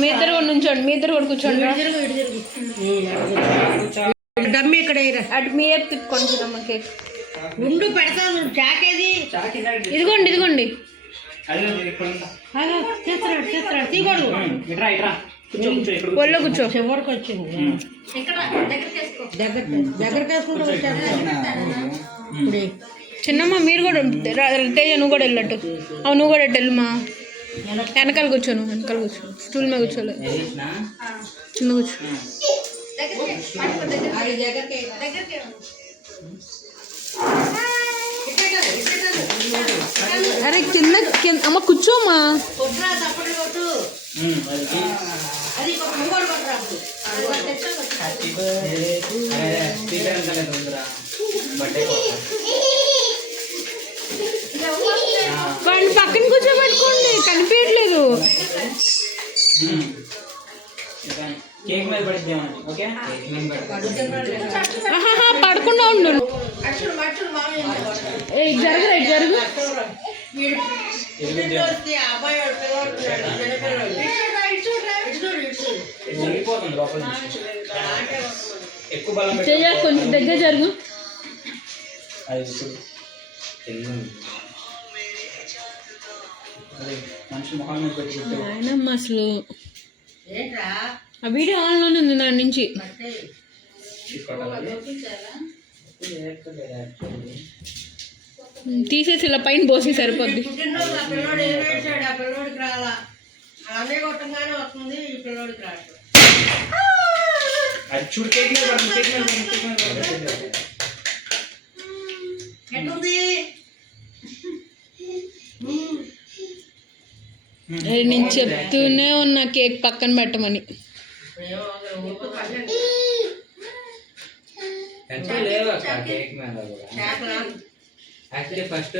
మీ ఇద్దరు కూడా నుంచోండి, మీ ఇద్దరు కూడా కూర్చోండి. డమ్మి ఇక్కడ అటు మీ ఏపు తిప్పుకోండి చిన్నమ్మ కేక్. ముందు పెడతాను. చాకేది ఇదిగోండి ఇదిగోండి. చేస్తున్నాడు తీయకూడదు. ఒళ్ళో కూర్చో. చివరికి వచ్చింది. దగ్గరికి వేసుకుంటూ వచ్చారు. చిన్నమ్మ మీరు కూడా తేజ నువ్వు కూడా వెళ్ళట్టు. అవును నువ్వు కూడా ఎట్టు వెళ్ళమ్మా. వెనకాల కూర్చోను, వెనకాల కూర్చో. స్టూల్ మీద కూర్చోలేదు, కింద కూర్చో. అరే కింద అమ్మ కూర్చోమ్మా. వాడిని పక్కన కూర్చోబెట్టుకోండి, కనిపించట్లేదు. పడకుండా ఉండు. జరుగు జరుగు. కొంచెం దగ్గర జరుగు. ఆయనమ్మ అసలు ఆ వీడియో ఆన్లోనే ఉంది దాని నుంచి. తీసేసి ఇలా పైన పోసి సరిపోద్ది. నేను చెప్తూనే ఉన్నా కేక్ పక్కన పెట్టమని. First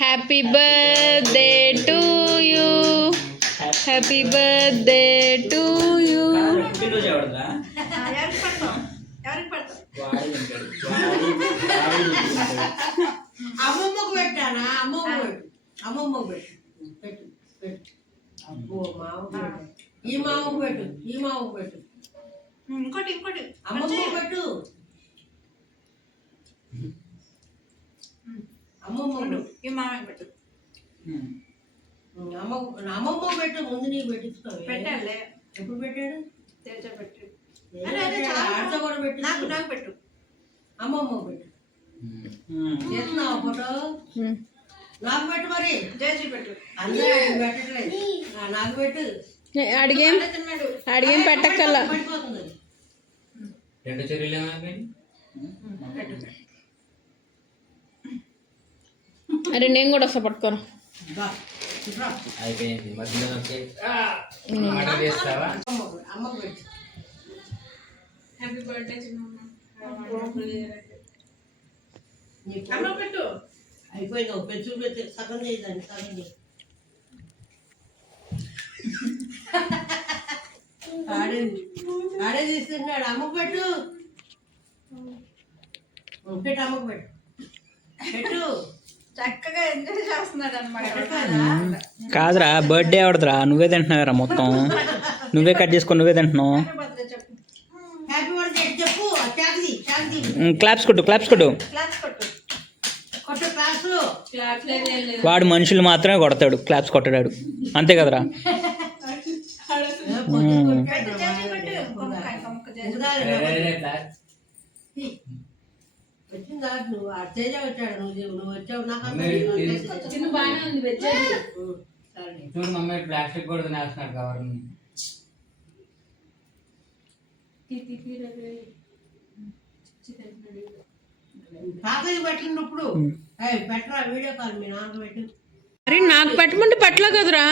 happy birthday to you, happy birthday to you. అమ్మమ్మకు పెట్టానా? అమ్మమ్మకు పెట్టు. అబ్బో మామకు పెట్టు. ఈ మామకు పెట్టు, ఈ మామకు పెట్టు. ఇంకోటి అమ్మమ్మకు పెట్టు. అమ్మమ్మకు ఈ మామకు పెట్టు. అమ్మమ్మకు పెట్టు. ముందు నీకు పెట్టించుకోవాలి. పెట్టాలే. ఎప్పుడు పెట్టాడు? పెట్టు. ఆడతో కూడా పెట్టు. నాకు పెట్టు. అమ్మమ్మకు పెట్టు. చేస్తున్నావా ఫోటో? నాకు పెట్టు. మరి చేసి పెట్టు. అందరూ పెట్టట్లేదు, నాకు పెట్టు. అడిగేం పెట్టక్కల్లా. అరే నేను కూడా వస్తా, పట్టుకోను. అమ్మకు పెట్టు. హ్యాపీ బర్త్డే పెట్టు. అయిపోయింది. పెన్సిల్ పెట్టి సగం చేయదండి, సగం చేయి. ఆడే తీస్తున్నాడు. అమ్మకు పెట్టు. పెట్టు. అమ్మకు పెట్టు. పెట్టు. చక్కగా ఎంజాయ్ చేస్తున్నాడు అనమాట. కాదురా, బర్త్డే అవడదురా, నువ్వే తింటున్నావురా మొత్తం. నువ్వే కట్ చేసుకొని నువ్వే తింటున్నావు. హ్యాపీ బర్త్డే చెప్పు. క్లాప్స్ కొట్టు. వాడు మనుషులు మాత్రమే కొడతాడు, క్లాప్స్ కొట్టాడు. అంతే కదరా? నువ్వు అర్చేజ వచ్చాడు. నువ్వు వచ్చావు. చూడు మమ్మీ, ప్లాస్టిక్ కూడా తినేస్తున్నాడు కవర్. పాపకి పెట్టినప్పుడు పెట్టరా వీడియో కాల్ మీ నాన్న పెట్టు. అరే నాకు పెట్టమంటే పెట్టలే కదరా.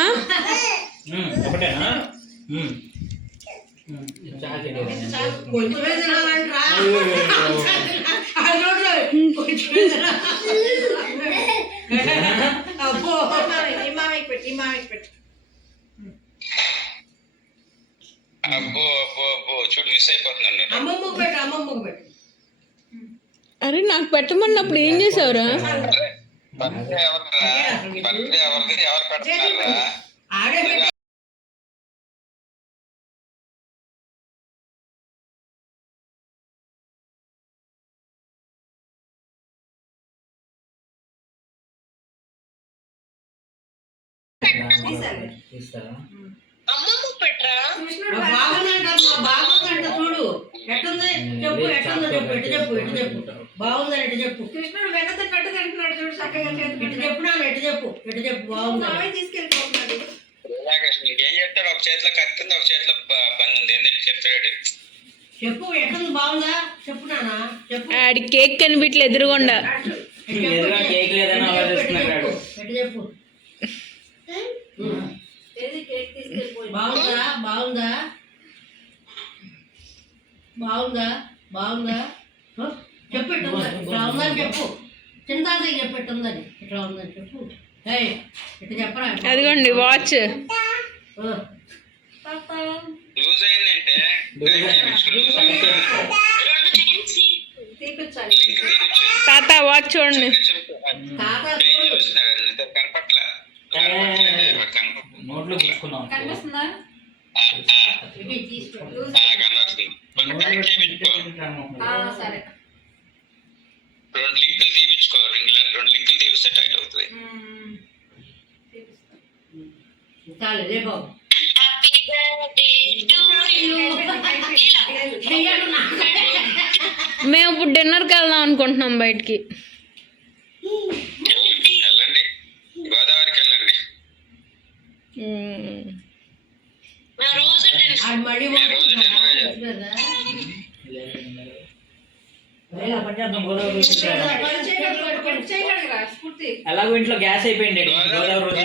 అబ్బో అబ్బో అబ్బో చూడు మిస్ అయిపోతున్నాను నేను. అమ్మమ్మకు పెట్టు, అమ్మమ్మకు పెట్టు. అరే నాకు పెట్టమన్నప్పుడు ఏం చేసావురా? బర్త్డే ఎవరిదా? బర్త్డే ఎవరిది? ఎవరు పెడుతున్నారా? ఆడే పెట్టు. బాగుందంటమ్మా, బాగుందంట చూడు. ఎట్టుంది చెప్పు, ఎట్టుందో చెప్పు, ఎటు చెప్పు, ఎటు చెప్పు. బాగుందని ఎటు చెప్పు. కృష్ణుడు వెన్నతో పెట్టు తింటున్నాడు చూడు చక్కగా. ఎటు చెప్పు నాన్న, ఎటు చెప్పు, ఎటు చెప్పు. బాగుంది తీసుకెళ్ళిపోతున్నాడు. రాధాకృష్ణ ఏం చెప్తాడు? ఒక చేతిలో కత్తి ఉంది, ఒక చేతిలో పన్ను ఉంది. ఎందుకు చెప్తాడు? చెప్పు, ఎట్టుంది, బాగుందా చెప్పు నాన్న, చెప్పు. ఆడి కేక్ కనిపించలేదు ఎదురుగుండా. ఎటు చెప్పు, ఎదురుగా కేక్ లేదని ఆలోచిస్తున్నాడు. ఎటు చెప్పు. బాగుందా, బాగుందా, బాగుందా, బాగుందా చెప్పు. ఎట్టుందా, ఇట్లా ఉందని చెప్పు. చింతాతకి చెప్పు ఎట్టుందని, ఇట్లా ఉందని చెప్పు. ఏయ్ ఇట్లా చెప్పరా. అదిగోండి వాచ్. లూజ్ అయిందంటే లూజ్ అయింది. తీపించాలి. లింక్ తీపిచ్చు. తాత వాచ్ చూడండి. తాత చేంజ్ చూస్తున్నాడు, కనపట్ల నోట్లో తీసుకున్నాం. కనిపిస్తుందా? ఇవి తీసుకో. కనపడుతుంది. ఒక ట్యాగ్ చేయించుకో. సరే. 2 లింకులు తీపించుకో. 2 లింకులు తీపిస్తే టైట్ అవుతుంది. చాలు రే బాబు. మేము ఇప్పుడు డిన్నర్కి వెళ్దాం అనుకుంటున్నాం బయటికి. వెళ్ళండి, గోదావరికి వెళ్ళండి. అది మళ్ళీ ఎలాగో ఇంట్లో గ్యాస్ అయిపోయింది గోదావరి రోజు.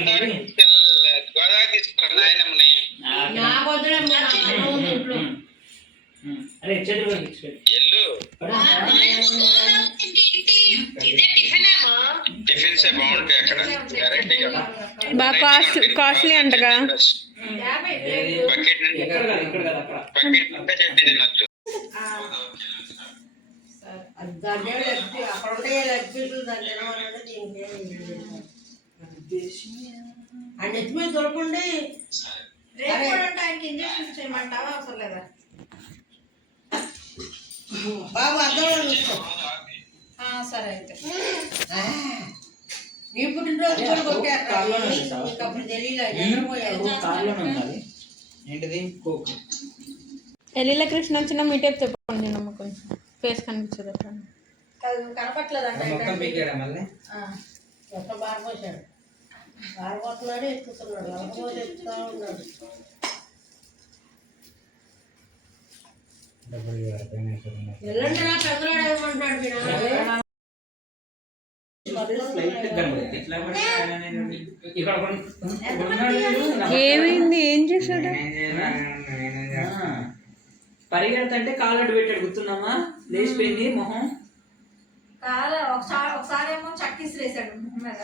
గోదావరి తీసుకురా నాయనమ్మని. నాకు వదిలేమ్మా, ఇంట్లో అరే చేతులు ఎల్లు టిఫిన్స్ బాగుంటాయి అక్కడ. వెరైటీగా బాగా కాస్ట్లీ అంటగా. బకెట్ నుండి బకెట్ అంతా చెప్పి తినొచ్చు. దాన్ని అక్కడ ఉంటాయి లెగ్ పీసులు, దాన్ని తినమనంటే దీనికి ఆ నెత్తి మీద దొరకండి. ఇంజక్షన్స్ చేయమంటావా అవసరం లేదా బాబు? అర్థం చూసుకో. సరే అయితే నీ పుట్టినరోజు కూడా కొట్టేస్తాను. నీకు అప్పుడు తెలియలేదు. ఏంటిది కోక్. ఎల్లీల కృష్ణ వచ్చిన మీ టైప్ చెప్పండి. నేను కొంచెం ఫేస్ కనిపించదు అట్లా. కనపట్లేదు మొత్తం పీకాడా మళ్ళీ? మొత్తం బారిపోసాడు. బారిపోతున్నాడు, ఎక్కుతున్నాడు, అలకపోతే ఎక్కుతా ఉన్నాడు. ఎల్లండి రా, పెద్దరాడు ఏమంటున్నాడు మీరు? ఏమైంది? ఏం చేశాడు? పరిగెడతంటే కాలు అడ్డు పెట్టాడు, గుర్తున్నామా? లేచిపోయింది మొహం. ఒకసారి ఏమో చక్కీస్ వేసాడు మొహం మీద.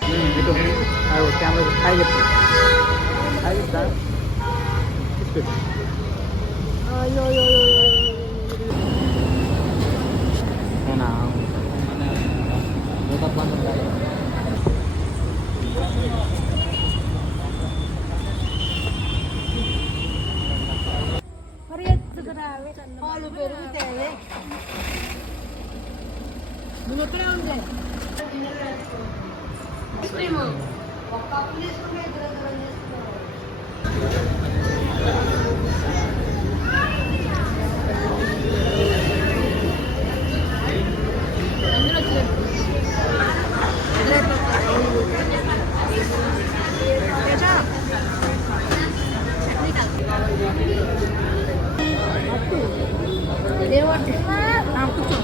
పాలు పెరుగుతాయి. నువ్వు ఎక్కడే ఉంది ఐస్ క్రీమ్ ఒక కప్పు తీసుకుంటే ఇద్దరు తీసుకున్నావు. కూర్చో.